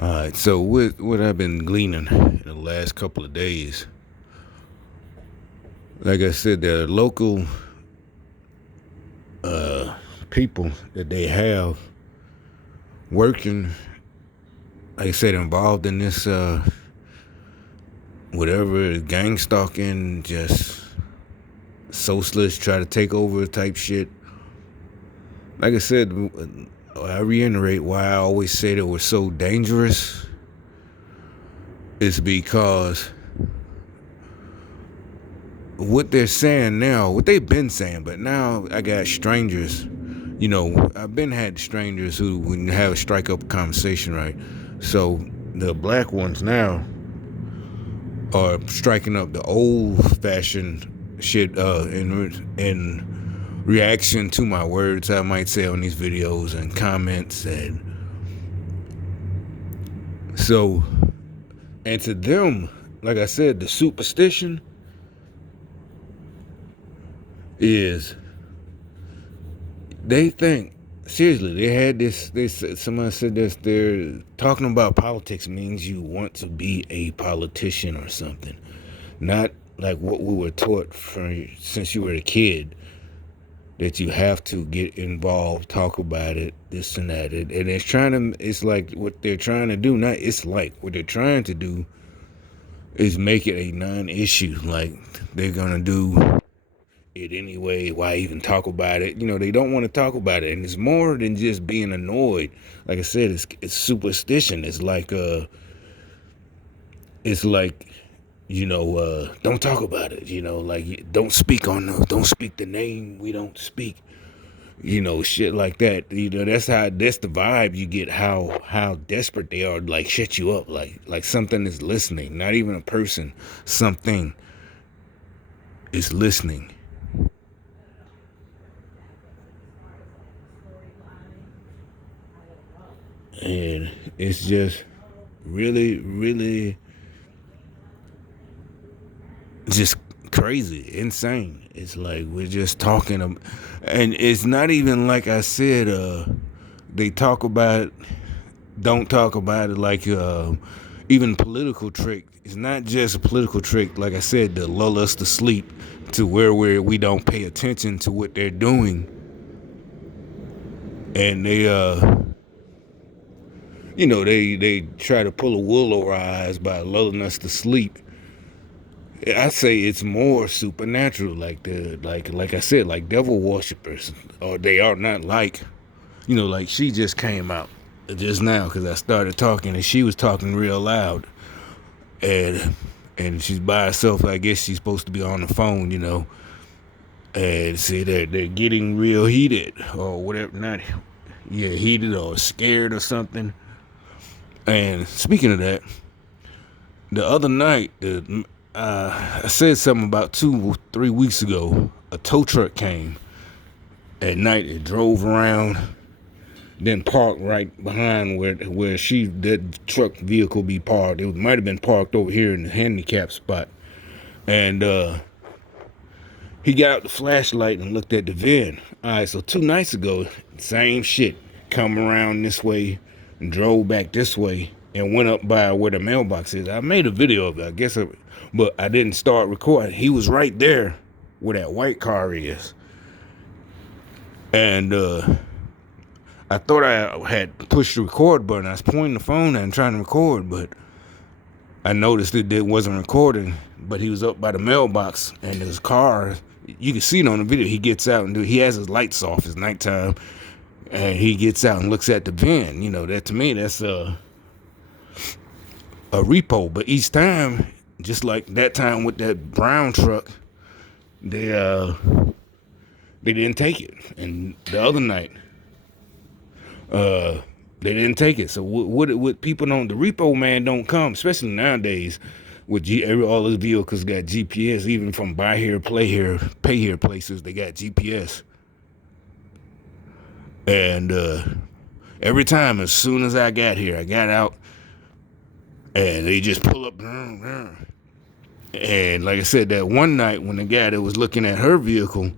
All right, so what I've been gleaning in the last couple of days, like I said, there are local people that they have working, like I said, involved in this whatever gang stalking, just socialist try to take over type shit. Like I said, I reiterate why I always said it was so dangerous. Is because what they're saying now, what they've been saying, but now I got strangers. I've been had strangers who would have a strike up conversation, right? So the black ones now are striking up the old fashioned shit in reaction to my words I might say on these videos and comments, and so, and to them, like I said, the superstition is they think seriously. They had this. They said somebody said this. They're talking about politics means you want to be a politician or something, not like what we were taught since you were a kid, that you have to get involved, talk about it, this and that. And it's trying to. It's like what they're trying to do. Not. It's like what they're trying to do is make it a non-issue. Like they're gonna do it anyway. Why even talk about it? They don't want to talk about it, and it's more than just being annoyed. Like I said, it's superstition. It's like don't talk about it. Like don't speak the name. We don't speak. Shit like that. That's the vibe you get. How desperate they are. Like shut you up. Like something is listening. Not even a person. Something is listening. And it's just really, really just crazy, insane. It's like we're just talking, and it's not even like I said. They talk about, don't talk about it like even political trick. It's not just a political trick. Like I said, to lull us to sleep, to where we don't pay attention to what they're doing, and they try to pull a wool over our eyes by lulling us to sleep. I say it's more supernatural, like I said, like devil worshippers, or they are not like she just came out just now because I started talking and she was talking real loud, and she's by herself. I guess she's supposed to be on the phone, and see they're getting real heated or whatever, not heated or scared or something. And speaking of that, the other night, I said something about 2 or 3 weeks ago. A tow truck came at night. It drove around, then parked right behind where that truck vehicle be parked. It might have been parked over here in the handicap spot. And he got out the flashlight and looked at the VIN. All right, so 2 nights ago, same shit. Come around this way and drove back this way and went up by where the mailbox is. I made a video of it, I guess, but I didn't start recording. He was right there where that white car is. And I thought I had pushed the record button. I was pointing the phone and trying to record, but I noticed it wasn't recording. But he was up by the mailbox, and his car, you can see it on the video. He gets out and he has his lights off. It's nighttime, and he gets out and looks at the VIN. That to me, that's a repo. But each time, just like that time with that brown truck, they didn't take it. And the other night, they didn't take it. So what people don't, the repo man don't come, especially nowadays with all those vehicles got GPS. Even from buy here, play here, pay here places, they got GPS. And every time, as soon as I got here, I got out, and they just pull up. And like I said, that one night when the guy that was looking at her vehicle,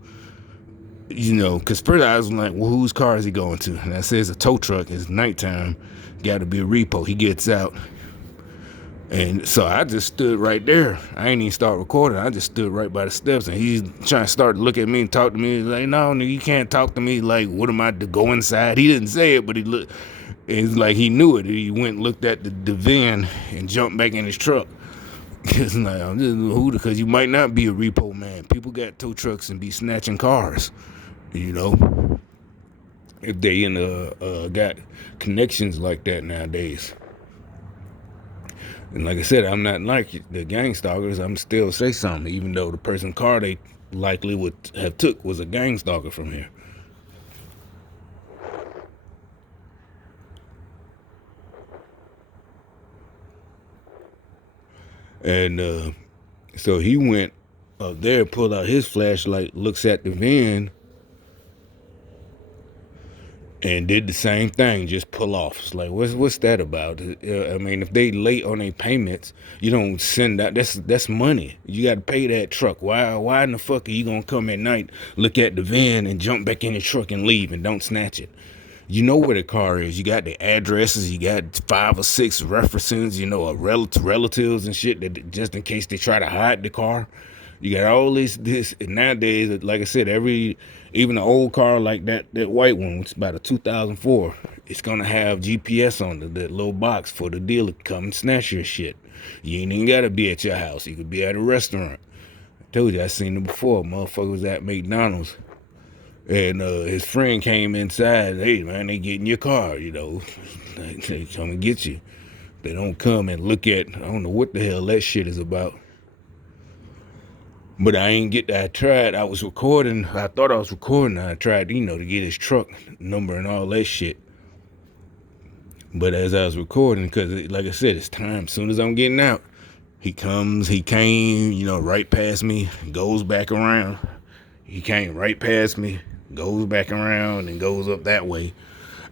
Because first I was like, well, whose car is he going to? And I says a tow truck. It's nighttime. Got to be a repo. He gets out. And so I just stood right there. I ain't even start recording. I just stood right by the steps, and he's trying to start to look at me and talk to me. He's like, no, you can't talk to me. Like, what am I to go inside? He didn't say it, but he looked. It's like he knew it. He went and looked at the van and jumped back in his truck. It's like, I'm just who, because you might not be a repo man. People got tow trucks and be snatching cars, you know, if they got connections like that nowadays. And like I said, I'm not like the gang stalkers. I'm still say something, even though the person car they likely would have took was a gang stalker from here. And so he went up there, pulled out his flashlight, looks at the van, and did the same thing, just pull off. It's like, what's that about? I mean, if they late on their payments, you don't send that. That's money. You got to pay that truck. Why in the fuck are you gonna come at night, look at the van, and jump back in the truck and leave and don't snatch it? You know where the car is. You got the addresses. You got 5 or 6 references. Relatives and shit that just in case they try to hide the car. You got all this and nowadays, like I said, even an old car like that white one, which is about a 2004, it's gonna have GPS on it, that little box for the dealer to come and snatch your shit. You ain't even gotta be at your house. You could be at a restaurant. I told you I seen it before. Motherfucker was at McDonald's. And his friend came inside. Hey man, they get in your car, they come and get you. They don't come and look at. I don't know what the hell that shit is about. But I tried. I was recording. I thought I was recording. I tried, to get his truck number and all that shit. But as I was recording, because like I said, it's time. As soon as I'm getting out, he came, right past me, goes back around. He came right past me, goes back around, and goes up that way.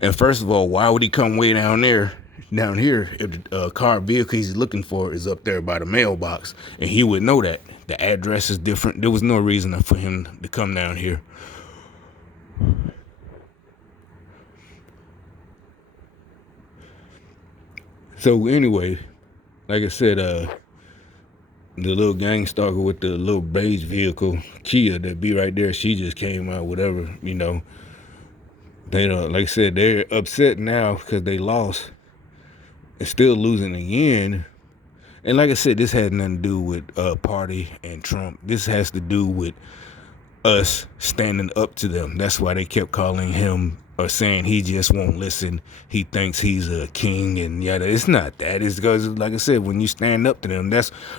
And first of all, why would he come way down here, if the car vehicle he's looking for is up there by the mailbox? And he would know that. The address is different. There was no reason for him to come down here. So anyway, like I said, the little gang stalker with the little beige vehicle, Kia, that be right there, she just came out, whatever, They don't, like I said, they're upset now because they lost and still losing again. And like I said, this has nothing to do with party and Trump. This has to do with us standing up to them. That's why they kept calling him or saying he just won't listen. He thinks he's a king and yada. It's not that. It's because, like I said, when you stand up to them,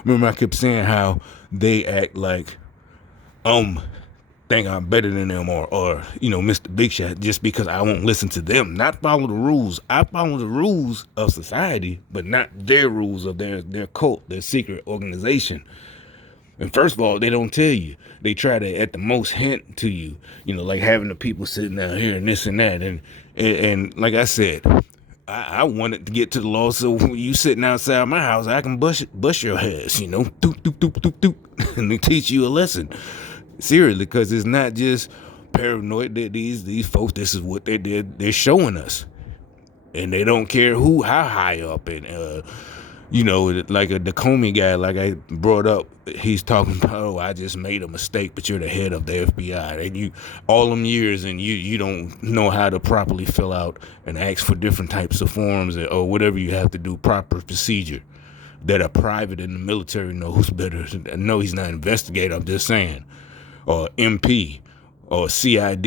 remember I kept saying how they act like, think I'm better than them or Mr. Big Shot just because I won't listen to them. Not follow the rules. I follow the rules of society, but not their rules of their cult, their secret organization. And first of all, they don't tell you. They try to, at the most, hint to you. Like having the people sitting down here and this and that. And like I said, I wanted to get to the law so when you sitting outside my house, I can bust your ass, doop, doop, doop, doop, doop, and they teach you a lesson. Seriously, because it's not just paranoid that these folks, this is what they did. They're showing us. And they don't care how high up and like the Comey guy, like I brought up, he's talking about, oh, I just made a mistake, but you're the head of the FBI. And you, all them years, and you don't know how to properly fill out and ask for different types of forms or whatever you have to do, proper procedure that a private in the military knows better. No, he's not an investigator, I'm just saying. Or MP or CID,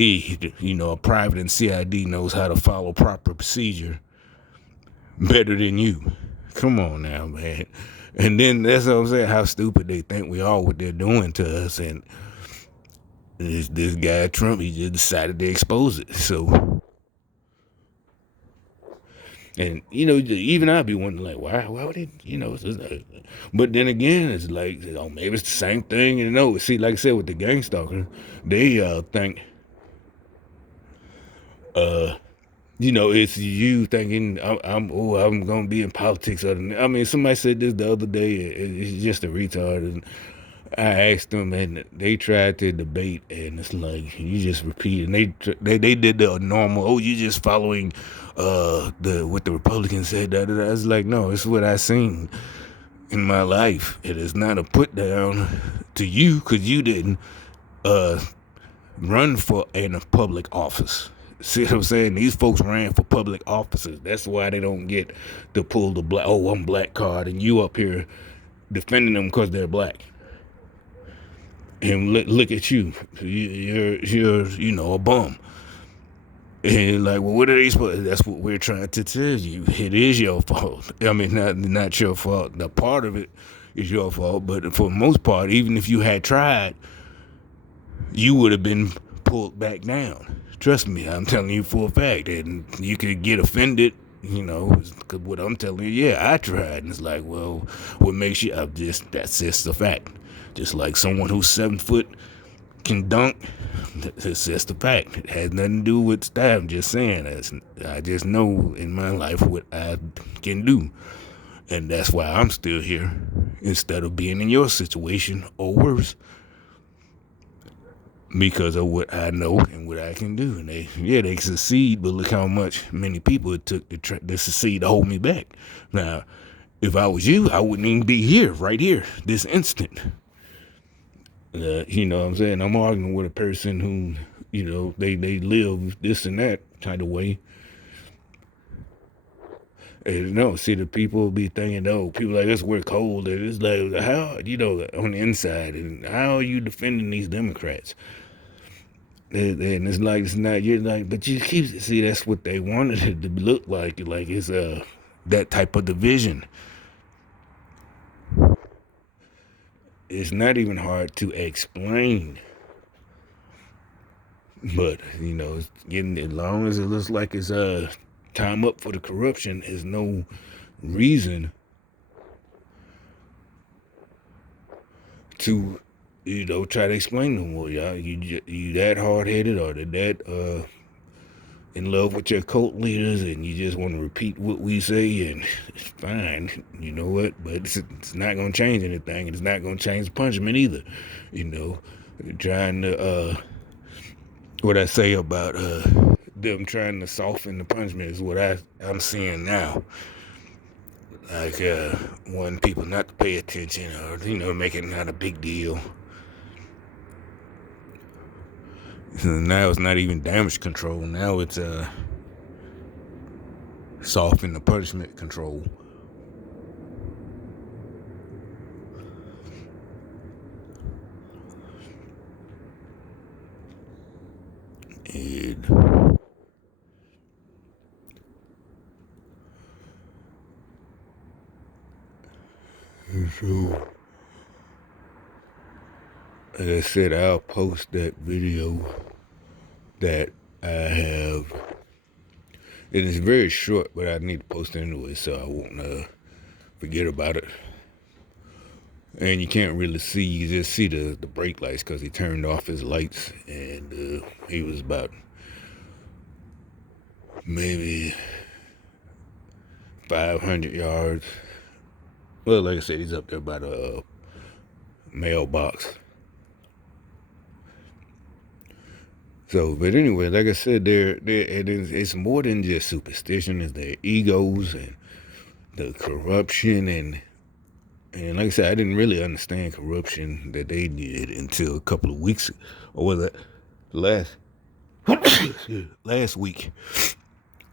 a private in CID knows how to follow proper procedure better than you. Come on now, man. And then that's what I'm saying, how stupid they think we are, what they're doing to us. And this guy, Trump, he just decided to expose it. So, and, even I'd be wondering, like, why would they, but then again, it's like, maybe it's the same thing, See, like I said, with the gang stalker, they think, it's you thinking I'm gonna be in politics. I mean, somebody said this the other day. It's just a retard. I asked them, and they tried to debate, and it's like you just repeat, and they did the normal. Oh, you just following, the what the Republicans said. That I was like, no, it's what I seen in my life. It is not a put down to you because you didn't uh run for a public office. See what I'm saying? These folks ran for public offices. That's why they don't get to pull the black. Oh, I'm black card, and you up here defending them because they're black. And look at you. You're a bum. And like, well, what are they supposed? That's what we're trying to tell you. It is your fault. I mean, not your fault. The part of it is your fault, but for the most part, even if you had tried, you would have been pulled back down. Trust me, I'm telling you for a fact. And you could get offended, because what I'm telling you, yeah, I tried. And it's like, well, what makes you? That's just the fact. Just like someone who's 7 foot can dunk, it's just a fact. It has nothing to do with style. I'm just saying. I just know in my life what I can do. And that's why I'm still here instead of being in your situation or worse because of what I know and what I can do. And they succeed, but look how many people it took to succeed to hold me back. Now, if I was you, I wouldn't even be here, right here, this instant. You know what I'm saying? I'm arguing with a person who, they live this and that kind of way. And no, see, the people be thinking, oh, people like us, we're cold. And it's like, how, on the inside, and how are you defending these Democrats? And it's like, it's not, you're like, but you keep, see, that's what they wanted it to look like it's that type of division. It's not even hard to explain. But, it's getting, as long as it looks like it's time up for the corruption, there's no reason to, try to explain no more, y'all. You that hard headed or that in love with your cult leaders and you just want to repeat what we say and it's fine, you know what? But it's not gonna change anything, and it's not gonna change the punishment either. You know, trying to what I say about them trying to soften the punishment is what I'm seeing now. Like wanting people not to pay attention or make it not a big deal. Now it's not even damage control. Now it's soften the punishment control. And so, like I said, I'll post that video that I have. And it's very short, but I need to post it anyway, so I won't forget about it. And you can't really see, you just see the brake lights because he turned off his lights, and he was about maybe 500 yards. Well, like I said, he's up there by the mailbox. So, but anyway, like I said, it's more than just superstition. It's their egos and the corruption and like I said, I didn't really understand corruption that they did until a couple of weeks, or was it last week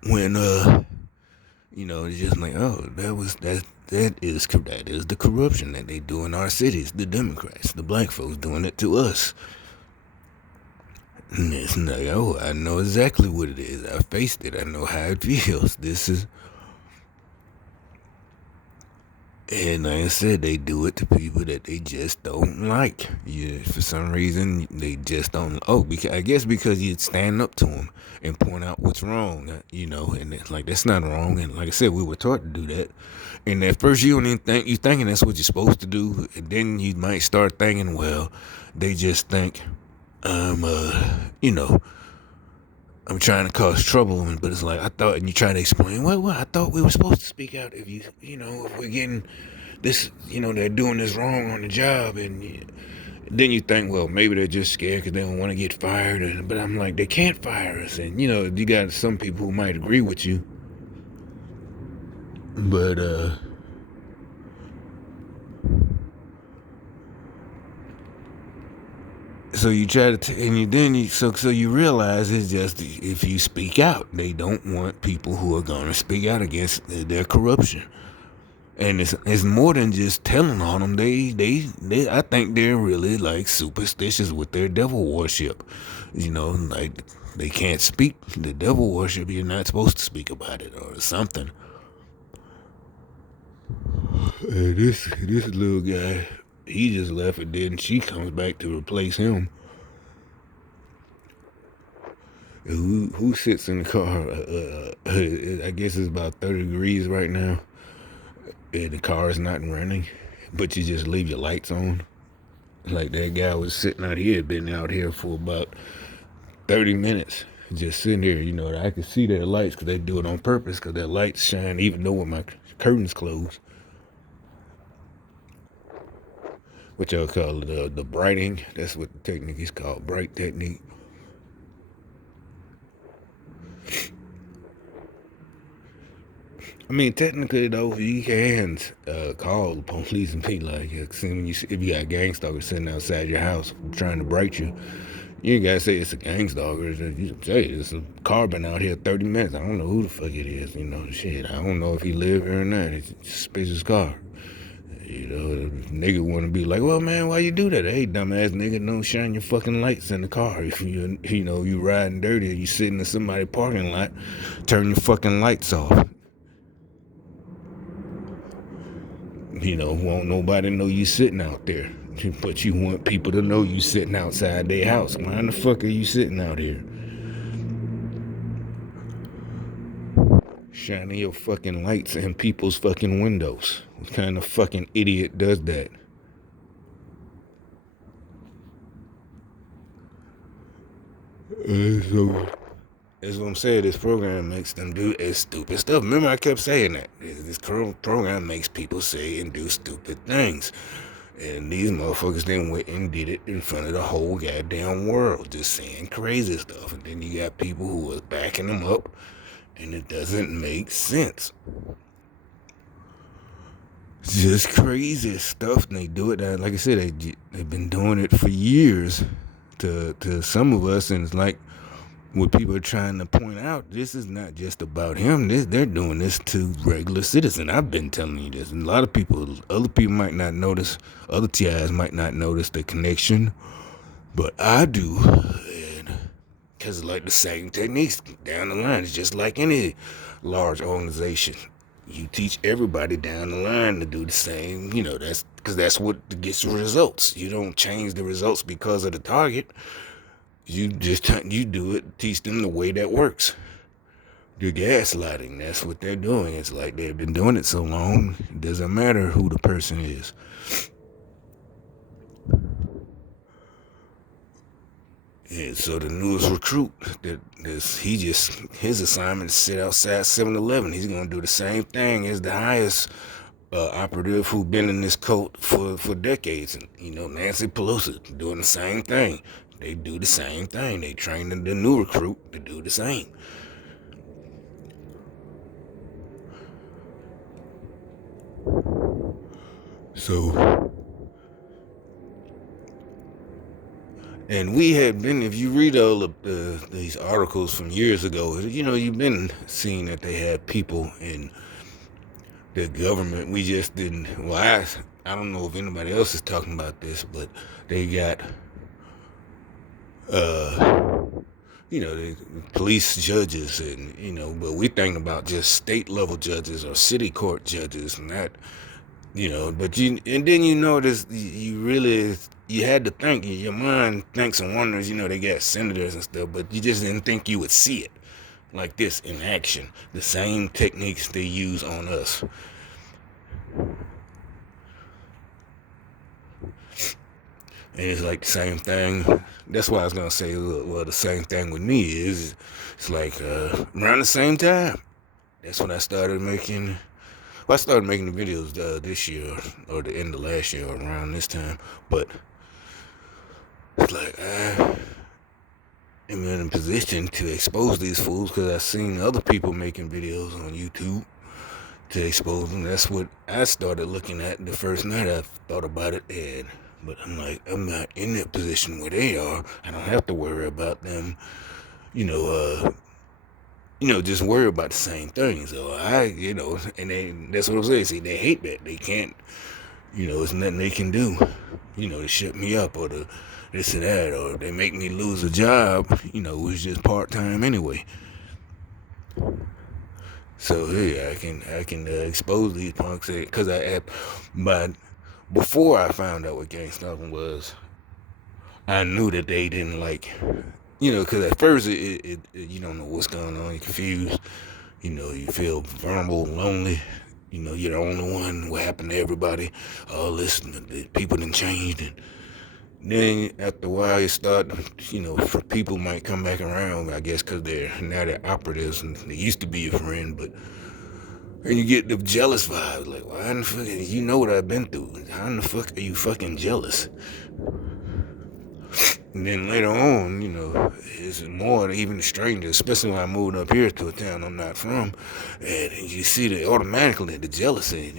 when it's just like, oh, that is the corruption that they do in our cities. The Democrats, the black folks doing it to us. And it's like, oh, I know exactly what it is. I faced it. I know how it feels. And like I said, they do it to people that they just don't like. Yeah, for some reason, they just don't. Oh, I guess because you'd stand up to them and point out what's wrong, and it's like, that's not wrong. And like I said, we were taught to do that. And at first, you don't even think, you're thinking that's what you're supposed to do. And then you might start thinking, well, they just think I'm, I'm trying to cause trouble. But it's like, I thought, and you try to explain, well, I thought we were supposed to speak out if if we're getting this, they're doing this wrong on the job, and then you think, well, maybe they're just scared because they don't want to get fired. But I'm like, they can't fire us, and you got some people who might agree with you, but so you try to, and so you realize it's just if you speak out, they don't want people who are gonna speak out against their corruption. And it's more than just telling on them. They I think they're really like superstitious with their devil worship. Like they can't speak the devil worship. You're not supposed to speak about it or something. This little guy, he just left, and then she comes back to replace him. Who sits in the car? I guess it's about 30 degrees right now. And the car is not running, but you just leave your lights on. Like that guy was sitting out here, been out here for about 30 minutes, just sitting here. I could see their lights because they do it on purpose because their lights shine even though when my curtains closed. What y'all call it, the brighting. That's what the technique is called, bright technique. I mean, technically though, you can call the police and be like, if you got gang stalkers sitting outside your house trying to break you, you ain't gotta say it's a gang stalker. You say it's a car been out here 30 minutes. I don't know who the fuck it is. Shit. I don't know if he live here or not. It's a suspicious car. The nigga want to be like, well, man, why you do that? Hey, dumbass nigga, don't shine your fucking lights in the car. If you riding dirty, you sitting in somebody's parking lot, turn your fucking lights off. Won't nobody know you sitting out there. But you want people to know you sitting outside their house. Why the fuck are you sitting out here? Shining your fucking lights in people's fucking windows. What kind of fucking idiot does that? So that's what I'm saying. This program makes them do stupid stuff. Remember, I kept saying that. This program makes people say and do stupid things. And these motherfuckers then went and did it in front of the whole goddamn world, just saying crazy stuff. And then you got people who are backing them up, and it doesn't make sense. Just crazy stuff. And they do it. Like I said, they've been doing it for years to some of us, and it's like what people are trying to point out, this is not just about him. They're doing this to regular citizens. I've been telling you this. And a lot of people, other people might not notice, other TIs might not notice the connection, but I do. Because it's like the same techniques down the line. It's just like any large organization. You teach everybody down the line to do the same. That's because that's what gets results. You don't change the results because of the target. You do it, teach them the way that works. You're gaslighting. That's what they're doing. It's like they've been doing it so long, it doesn't matter who the person is. And so the newest recruit, his assignment is to sit outside 7-Eleven. He's going to do the same thing as the highest operative who's been in this cult for decades. And, Nancy Pelosi doing the same thing. They do the same thing. They train the new recruit to do the same. So, and we had been, if you read all of these articles from years ago, you've been seeing that they had people in the government. We just didn't, well, I don't know if anybody else is talking about this, but they got the police judges, and but we think about just state level judges or city court judges, and that, but and then notice you had to think, your mind thinks and wonders, they got senators and stuff, but you just didn't think you would see it like this in action, the same techniques they use on us. And it's like the same thing. That's why I was gonna say, well, the same thing with me is, it's like around the same time. That's when I started making Well, I started making the videos this year or the end of last year around this time, but it's like I am in a position to expose these fools because I've seen other people making videos on YouTube to expose them. That's what I started looking at the first night I thought about it. But I'm like, I'm not in that position where they are. I don't have to worry about them, you know, just worry about the same thing. So and that's what I'm saying. See, they hate that. They can't, it's nothing they can do, to shut me up or to this or that, or they make me lose a job, it's just part time anyway. So yeah, I can expose these punks because but before I found out what gang stalking was, I knew that they didn't like, because at first you don't know what's going on, you're confused, you feel vulnerable, lonely, you're the only one. What happened to everybody? All this, people done changed, and then after a while, you start, for people might come back around, I guess, because they're operatives and they used to be your friend, but and you get the jealous vibe, like, why in the fuck, you know what I've been through. How in the fuck are you fucking jealous? And then later on, it's more even the strangers, especially when I moved up here to a town I'm not from, and you see that automatically the jealousy,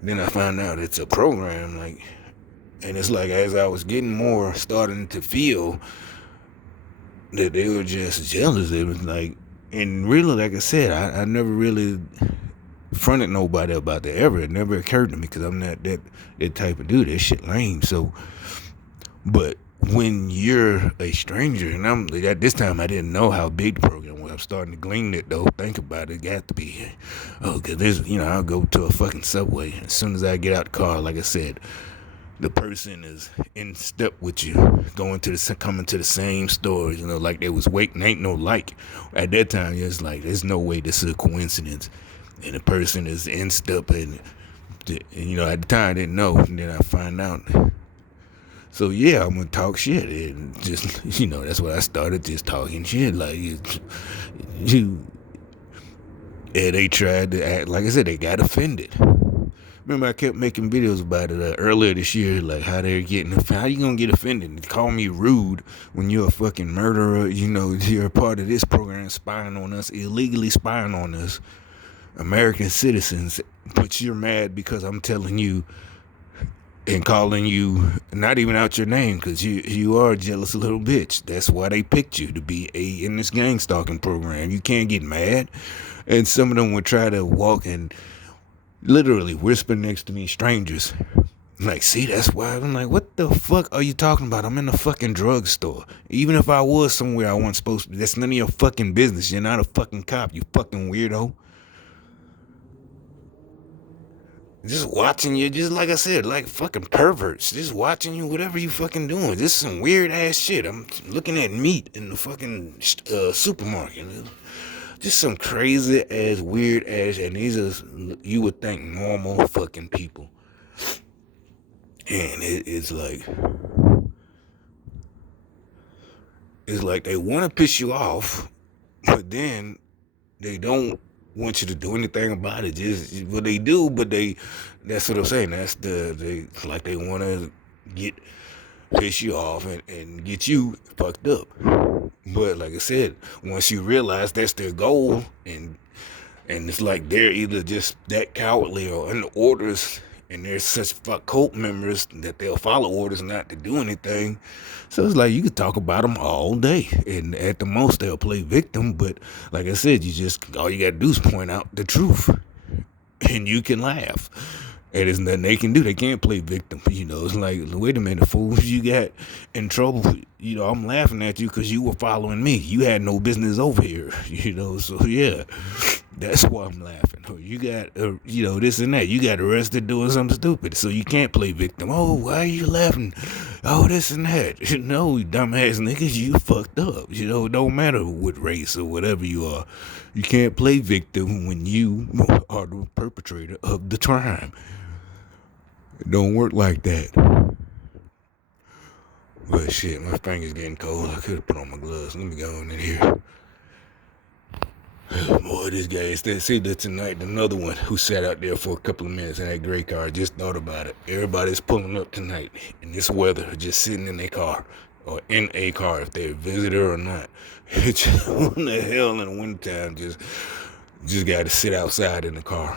then I found out it's a program, like, and it's like as I was getting more starting to feel that they were just jealous, it was like, and really, like I said, I never really fronted nobody about that ever. It never occurred to me because I'm not that type of dude. That shit lame. So, but when you're a stranger, and at this time I didn't know how big the program was. I'm starting to glean it though. Think about it. It got to be. Oh, cause there's, I'll go to a fucking Subway as soon as I get out the car. Like I said, the person is in step with you, coming to the same stores, like they was waiting. Ain't no like. At that time, it's like there's no way this is a coincidence, and the person is in step, and at the time I didn't know, and then I find out. So yeah, I'm gonna talk shit, and just that's what I started, just talking shit, like you. And they tried to act like I said, they got offended. Remember, I kept making videos about it earlier this year, like how they're getting. How you gonna get offended and call me rude when you're a fucking murderer? You're a part of this program, spying on us, illegally spying on us, American citizens. But you're mad because I'm telling you and calling you not even out your name because you are a jealous little bitch. That's why they picked you to be in this gang stalking program. You can't get mad. And some of them would try to walk and literally whisper next to me, strangers. Like, see, that's why. I'm like, what the fuck are you talking about? I'm in a fucking drugstore. Even if I was somewhere I wasn't supposed to be, that's none of your fucking business. You're not a fucking cop, you fucking weirdo. Just watching you, just like I said, like fucking perverts. Just watching you, whatever you fucking doing. This is some weird ass shit. I'm looking at meat in the fucking supermarket. Just some crazy ass, weird ass, and these are, you would think, normal fucking people. And it's like they want to piss you off, but then they don't want you to do anything about it. Just what they do, but that's what I'm saying. They want to piss you off and get you fucked up. But like I said, once you realize that's their goal, and it's like they're either just that cowardly or under orders, and they're such cult members that they'll follow orders not to do anything. So it's like you could talk about them all day, and at the most they'll play victim. But like I said, all you gotta do is point out the truth, and you can laugh. And there's nothing they can do. They can't play victim. It's like, wait a minute, fool, you got in trouble. I'm laughing at you because you were following me. You had no business over here. So yeah, that's why I'm laughing. You got, this and that. You got arrested doing something stupid. So you can't play victim. Oh, why are you laughing? Oh, this and that. No, dumbass niggas, you fucked up. It don't matter what race or whatever you are. You can't play victim when you are the perpetrator of the crime. It don't work like that. But shit, my finger's getting cold. I could have put on my gloves. Let me go in here. Boy, this guy is there. See that tonight. Another one who sat out there for a couple of minutes in that gray car. Just thought about it. Everybody's pulling up tonight in this weather, just sitting in their car or in a car if they're a visitor or not. What the hell in the wintertime? Just got to sit outside in the car.